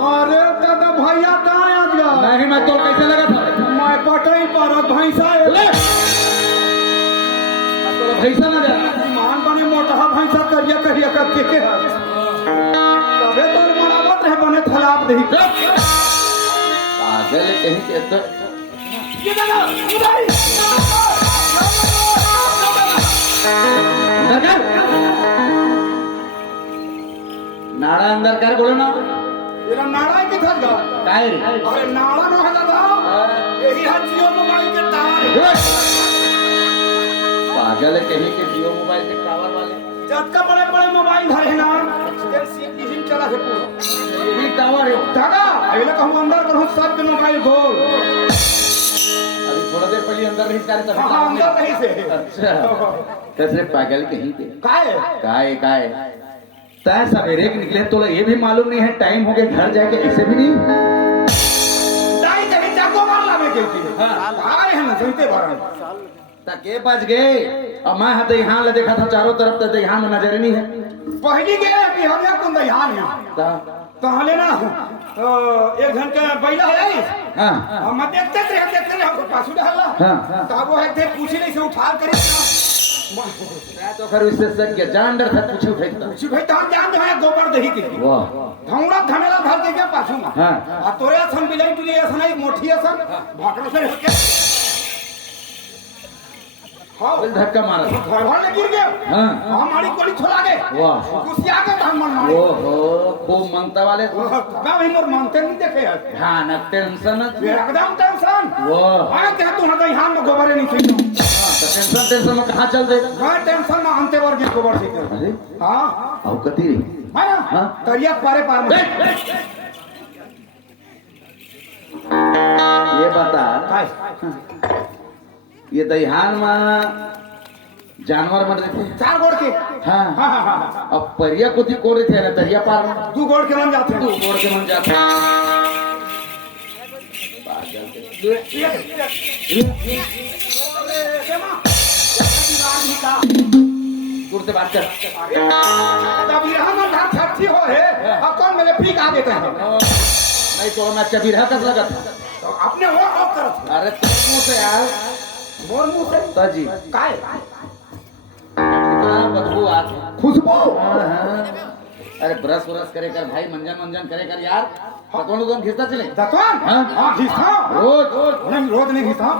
अरे दादा भैया कहाँ आ गया? नहीं मैं तो कैसे लगा था मैं पटई पर भैंसा भैसा ना जा मान बने मोटा भैंसा करिया करिया करके के तबे तो बनावत रहे बने थलाप दही पागल कहीं के तो ये दादा उदाई नाड़ा अंदर कर बोलो ना तेरा नाड़ा के था गा काय रे अरे नाड़ा न है दादा यही है जियो मोबाइल के टावर पागल कहीं के जियो मोबाइल के टावर वाले झटका बड़े बड़े मोबाइल है ना ये सीम चला है पूरा यही टावर है दादा अगले कहूँ अंदर करूँ सब के मोबाइल खोल अभी थोड़ा देर पहले अंदर नहीं कर तब हाँ अंदर नहीं से अच्छा कैसे पागल कहीं के काय काय तय सवेरे के निकले तो ये भी मालूम नहीं है टाइम हो गया घर जाके ऐसे भी नहीं दाई कहीं जाको मार लावे के हाँ। आए हम सुनते बारन तके बच गए और मैं हाथ यहाँ ले देखा था चारों तरफ तो यहाँ में नजर नहीं है पहली के कि हम या कुंद यहाँ है तो हले ना एक घंटे बैला है हाँ हम देखते रहे हमको पासू डाला हाँ तो वो है थे पूछी नहीं से उठा करे मैं तो फिर विशेषज्ञ जान डर था पूछो फेंकता पूछी भाई तो हम जान दे गोबर दही के वाह धौड़ा धमेला धर के क्या पासू ना हाँ। आ तोरे असम बिलाई टुली असम एक मोठी असम भाकड़ से होके हाँ धक्का मारा घर में गिर गया हाँ। हमारी कोली छोड़ा गए वाह कुसिया के हम मन मारे ओहो खूब मनता वाले मैं भी मोर मानते नहीं देखे यार हाँ न टेंशन एकदम टेंशन वाह हाँ क्या तू ना यहाँ में गोबर नहीं थी टेंशन में कहाँ चल रहे मैं टेंशन में अंते वर्ग गोबर थी अरे हाँ आओ कती रे है ना हाँ। करिया पारे पार में ये बता ये दहिहान में जानवर मर रहे थे चार गोड़ के हाँ हाँ हाँ हाँ अब परिया कुछ कोड़ थे ना दरिया पार में दू गोड़ के मन जाते तू कोड़ के मन जाता दूर से बात कर अभी हम घर छठी हो है अब कौन मेरे पीक आ देते हैं नहीं तो मैं चबी रहा कस लगा था तो अपने वो ऑफ करो अरे तुम मुंह से यार मोर मुंह से ताजी काय इतना बदबू आती खुशबू अरे ब्रश व्रश करे कर भाई मंजन करे कर यार कौन कौन खिसता चले दतवान हाँ? हाँ घिसा रोज रोज नहीं घिसा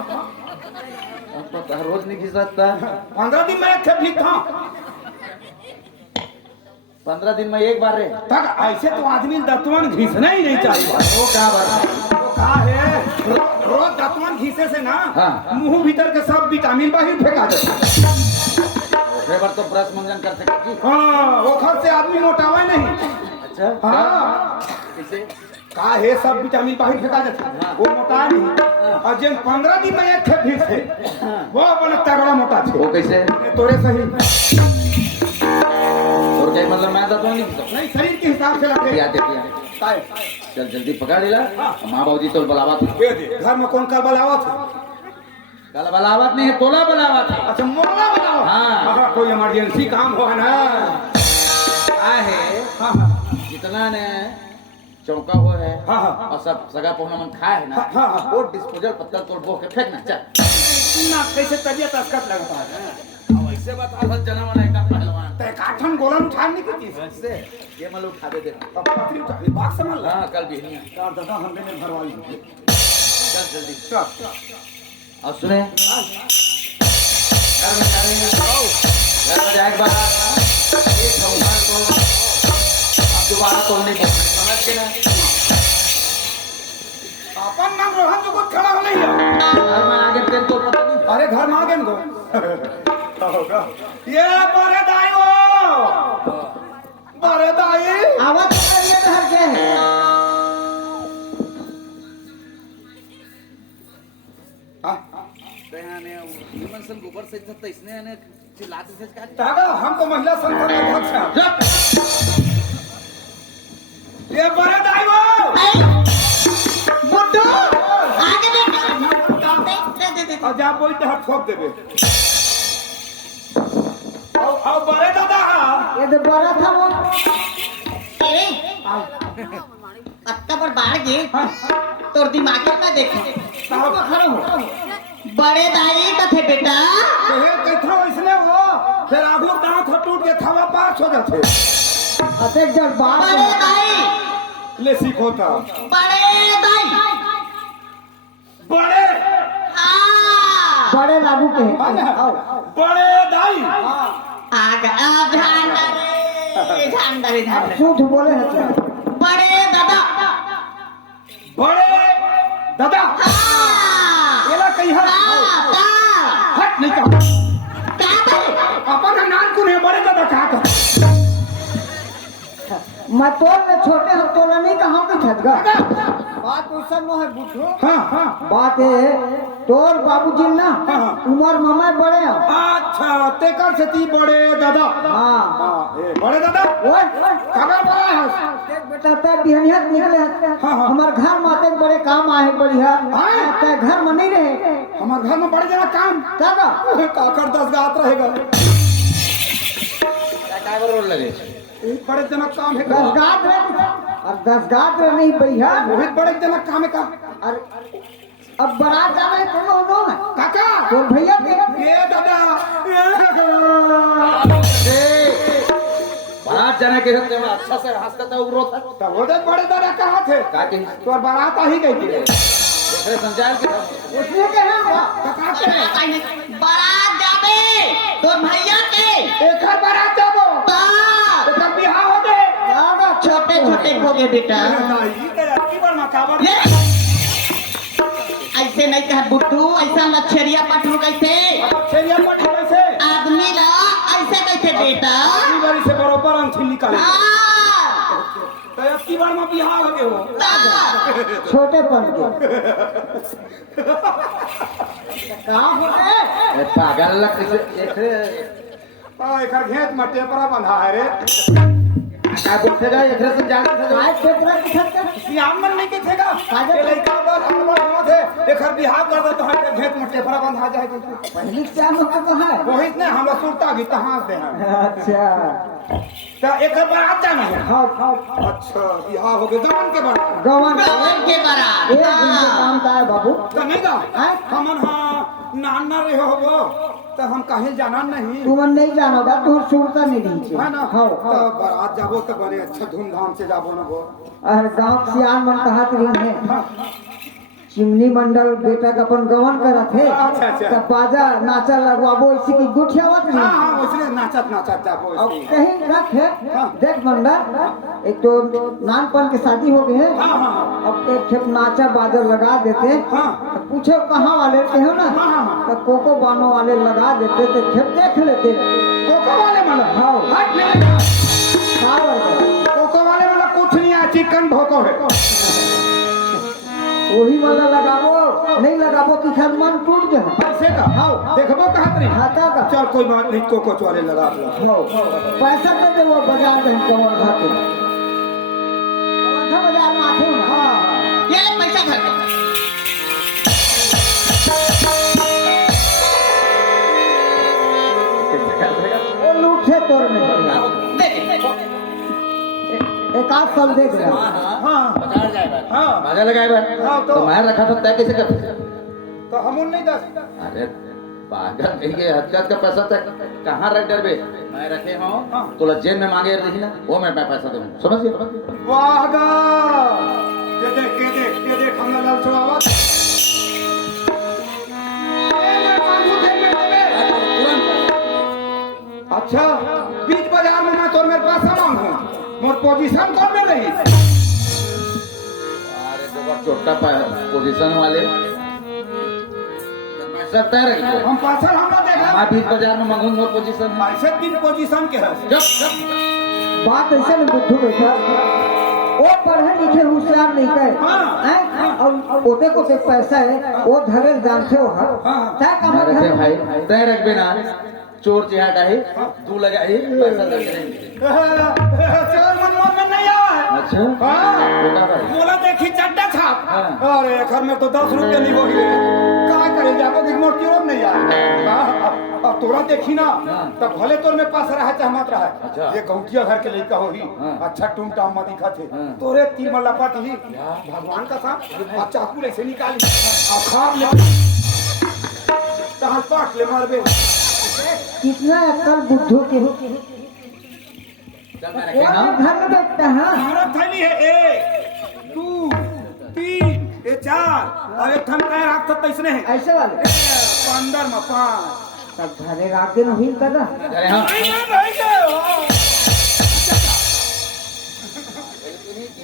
रोज नहीं खिसता 15 दिन में एक खेप घिसा 15 दिन में एक बार रे तक ऐसे तो आदमी दतवन घिसना ही नहीं चाहिए वो क्या बात का है रोज दतवन घिसे से ना हाँ। मुंह भीतर के सब विटामिन बाहर फेंका देता है बार तो ब्रश मंजन कर सकती हाँ वो घर से आदमी मोटावा नहीं अच्छा हाँ कैसे का है सब विटामिन बाहर फेंका देता वो मोटा नहीं और जिन 15 दिन में एक खेप घिसे वो अपन तगड़ा मोटा थे वो कैसे तोरे सही और क्या मतलब मैं तो नहीं खिसता नहीं शरीर के हिसाब से लगे याद है काय चल जल्दी पकड़ दिला माँ बाबूजी तो बुलावा था घर में कौन का बलावा था कल बलावत नहीं है तोला बलावा था अच्छा मोला बनाओ हाँ। अगर कोई इमरजेंसी काम हो है ना है हाँ हाँ जितना ने चौका हुआ है हाँ हाँ और सब सगा पहुना मन खाए है ना हाँ, हाँ। वो डिस्पोजल पत्थर तोड़ बो के फेंकना चल ना कैसे तबियत अस्कत लगता है कैसे बता सक जना वाला एकदम पहलवान ते काठन गोलन उठाने की चीज कैसे ये मालूम खा दे पत्री उठाने बात समझ ला हां कल भी नहीं यार दादा हमने में भरवाई चल जल्दी चल और सुने घर में जाए एक बार एक संसार को अब दोबारा तोड़ने की समझ के ना अपन नाम रोहन जो कुछ खड़ा हो नहीं है घर में आगे तेरे को पता नहीं अरे घर में आ गए इनको होगा ये बड़े दाई हो बड़े दाई आवाज करिए घर के ने ह्यूमन सन गोबर से था इसने ने चिल्लाते से क्या दादा हमको महिला संगठन अध्यक्ष है ये बड़े दाई हो बुड्ढू आगे देख दे और जा बोलते हैं ठोक देबे और बड़े दादा ये तो बड़ा था वो अरे पत्ता पर बाढ़ गए तोर दिमाग में देखे साहब खड़े हो बड़े दाई कथे बेटा कहे कथरो इसने वो फिर आगू दांत टूट के थवा पास हो जाते अते जब बाढ़ बड़े दाई ले सीखो था बड़े दाई बड़े बड़े लागू के आओ बड़े दाई आग अब झंडा झूठ बोले हैं तुम बड़े दादा बड़े दादा एला कहीं हट नहीं कहा अपन का नाम कौन है बड़े दादा कहा का मैं तोल में छोटे हम तोला नहीं कहा हम छटगा बात उसन में है बुद्धू हाँ हाँ बात है तोर बाबूजी ना उमर मामा बड़े हैं अच्छा तेकर से ती बड़े दादा हाँ ए बड़े दादा ओए खबर बड़ा है देख बेटा ते बिहनियत निकले हाँ। हमार घर माते बड़े काम आए बढ़िया हाँ। ते घर में नहीं रहे हमारे घर में बड़े जरा काम दादा काकर 10 गात रहेगा काय बरोबर लगे एक बड़े जनक काम है 10 गात रहे और 10 गात रहे नहीं बढ़िया बहुत बड़े जनक काम है का और अब बारात जा रहे तुम दोनों है काका तो भैया के ये दादा बारात जाने के होते बड़ा अच्छा से हंसता था उगरो था तब वो बड़े दादा कहाँ थे का कि तो बारात आ ही गई थी दूसरे संचार के उसने के हैं काका के बारात जाबे तो भैया के एक बारात जाबो बाप तो बिहार हो गए दादा छोटे छोटे खोगे बेटा नहीं तेरा की बार मकाबर ऐसे नहीं कहा बुट्टू ऐसा लक्षरिया पटू कैसे छेरिया पट्टी कैसे आदमी ला ऐसे कैसे बेटा आदमी बारी से बरोबर अंठी निकाले हाँ। तो अब की बार में बिहार हो गए हो छोटे पन के कहाँ हो गए अरे पागल लग कैसे एक एक घेत में टेपरा बंधा है रे का बोलते जा एक से जाने से आज पेपरा की छत सियामन नहीं के थेगा काजे ये लड़का बार हमारा हो थे एकर बिहार कर दे तो हर घेत में टेपरा बंधा जाए तो पहली टाइम होता तो है रोहित ने हमरा सुरता भी तहां दे हैं अच्छा तो एक बारात जाना है खाओ खाओ अच्छा बिहार हो गए गवन के बारात गवन के बारात एक दिन के काम का है बाबू तो नहीं गा हमन हाँ नाना रहे हो तो हम कहीं जाना नहीं तुम नहीं जानोगा तुम सुनता नहीं नीचे है ना हाँ तो बारात जाबो तो बड़े अच्छा धूमधाम से जाबो ना वो अरे गाँव सियान मन कहा है चिमनी मंडल बेटा का अपन गवन करा थे अच्छा, अच्छा। तब बाजा नाचा लगवाबो इसी की गुठियावत हाँ नहीं हाँ उसने नाचत नाचत जाबो अब इसकी। कहीं रख है देख मंडल एक तो नानपन की शादी हो गई है हाँ, हाँ, अब एक खेप नाचा बाजा लगा देते हाँ। तो पूछो कहाँ वाले थे हो ना हाँ, हाँ, हाँ। तो कोको बानो वाले लगा देते तो खेप देख लेते कोको वाले मतलब हाँ। हट मिलेगा हाँ वाले। कोको वाले मतलब कुछ नहीं है चिकन भोको है वही वाला लगाबो नहीं लगाबो कि खैर मन टूट जाए पैसे का हाँ देखबो कहत नहीं खाता का चल कोई बात नहीं कोको वाले लगा लो हाँ। पैसा दे दे वो बाजार में कवर खाते बाजार में आते हो ना हाँ ये ले पैसा भर वो लूटे तोड़ में एक आध साल दे दे हाँ बाजार जाएगा हाँ बाजार लगाएगा हाँ, तो मैं रखा था तय कैसे कर तो हम नहीं दस अरे पागल नहीं के हद का पैसा तक कहाँ रख डर बे मैं रखे हूँ तो जेल में मांगे रही ना वो मैं पैसा दूँ समझ गए वागा के देख हमरा लाल छुआवत अच्छा बीच बाजार में मैं तोर मेरे पास मांगू मोर पोजीशन कौन में रही अरे तो छोटा पोजीशन वाले सकता है हम पासल हमरा देखा मैं बीच बाजार में मांगू मोर पोजीशन है ऐसे तीन पोजीशन के है बात ऐसे में बुद्धू बेटा वो पढ़े लिखे होशियार नहीं कहे और ओते को पैसा है वो धरे जानते हो क्या काम रखे है भाई तय रख बे ना चोर चिहाट है तू लगा पैसा दे चोर मन में नहीं आवा अच्छा हाँ बोला देखी चड्डा छाप अरे घर में तो 10 रुपये नहीं होगी क्या करे जाबो कि मोर क्यों नहीं आ अब तोरा देखी ना तब भले तोर में पास रहा चाहे मत रहा ये गौटिया घर के लड़का होही अच्छा टूमटा में दिखा थे तोरे तीर में लपट ही भगवान का सांप आ चाकू ऐसे निकाली आ खाप ले तहां पाट ले मारबे कितना अक्ल बुद्धू के हो चल मैं वो रखे ना घर में बैठता है हमारा थैली है 1 2 3 ये 4 और एक थम का रात तक इसने है ऐसे वाले 15 में 5 तब घरे रात दिन हुई कर अरे हाँ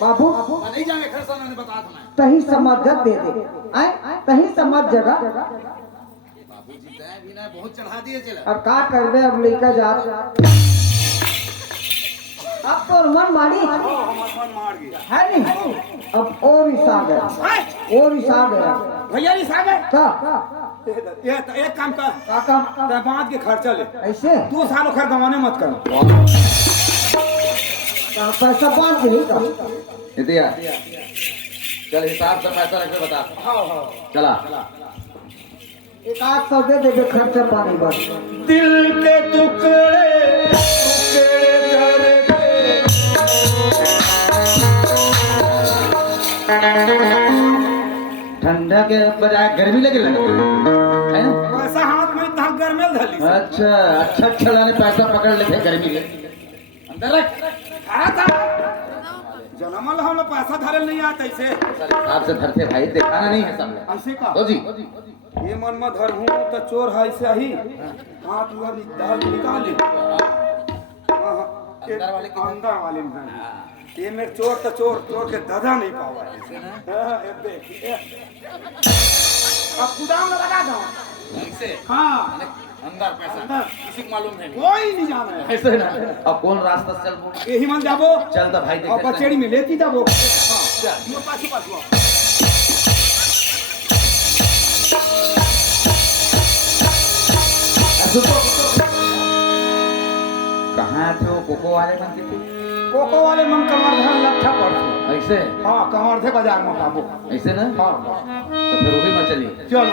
बाबू नहीं जाएंगे घर सामने बता था मैं तही समझ दे दे आए तही समझ जगह बाबूजी तय भी ना बहुत चढ़ा दिए चला अब का करबे अब लइका जात अब तो मन मारी मन मार गया है नहीं अब और हिसाब है और हिसाब है भैया नहीं सागे का ये एक काम कर काका दामाद के खर्चा ले ऐसे 2 साल खर गंवाने मत कर पैसा बांध दे का इतिया चल हिसाब से पैसा रख के बता चला एक 800 दे दे खर्चा पानी बस दिल के टुकड़े ठंडा के बजाय गर्मी लगे है पैसा हाथ में था गरमेल धली अच्छा अच्छा खिलाने पैसा पकड़ लेते गर्मी के अंदर रख खा था जनमल हम लोग पैसा धरे नहीं आता ऐसे आपसे धरते भाई दिखाना नहीं है सब ऐसे का तो जी ये मन में धर हूँ तो चोर है ऐसे ही हाथ निकाल ले अंदर वाले के अंदर वाले में ये मेरे चोर तो चोर के दादा नहीं पावा अब गोदाम में लगा दो ऐसे हाँ अंदर पैसा अंदर। किसी को मालूम नहीं कोई नहीं जाना है ऐसे ना अब कौन रास्ता से चल यही मन जाबो चल तो भाई और देख बचेड़ी में लेती जाबो हाँ ये पाछू पाछू कहाँ थे वो कोको वाले मन के थे कोको वाले मन कमरधन लट्ठा पड़ती ऐसे हाँ कमर थे बाजार में पाबो ऐसे ना हाँ तो फिर वो भी मत चलिए चलो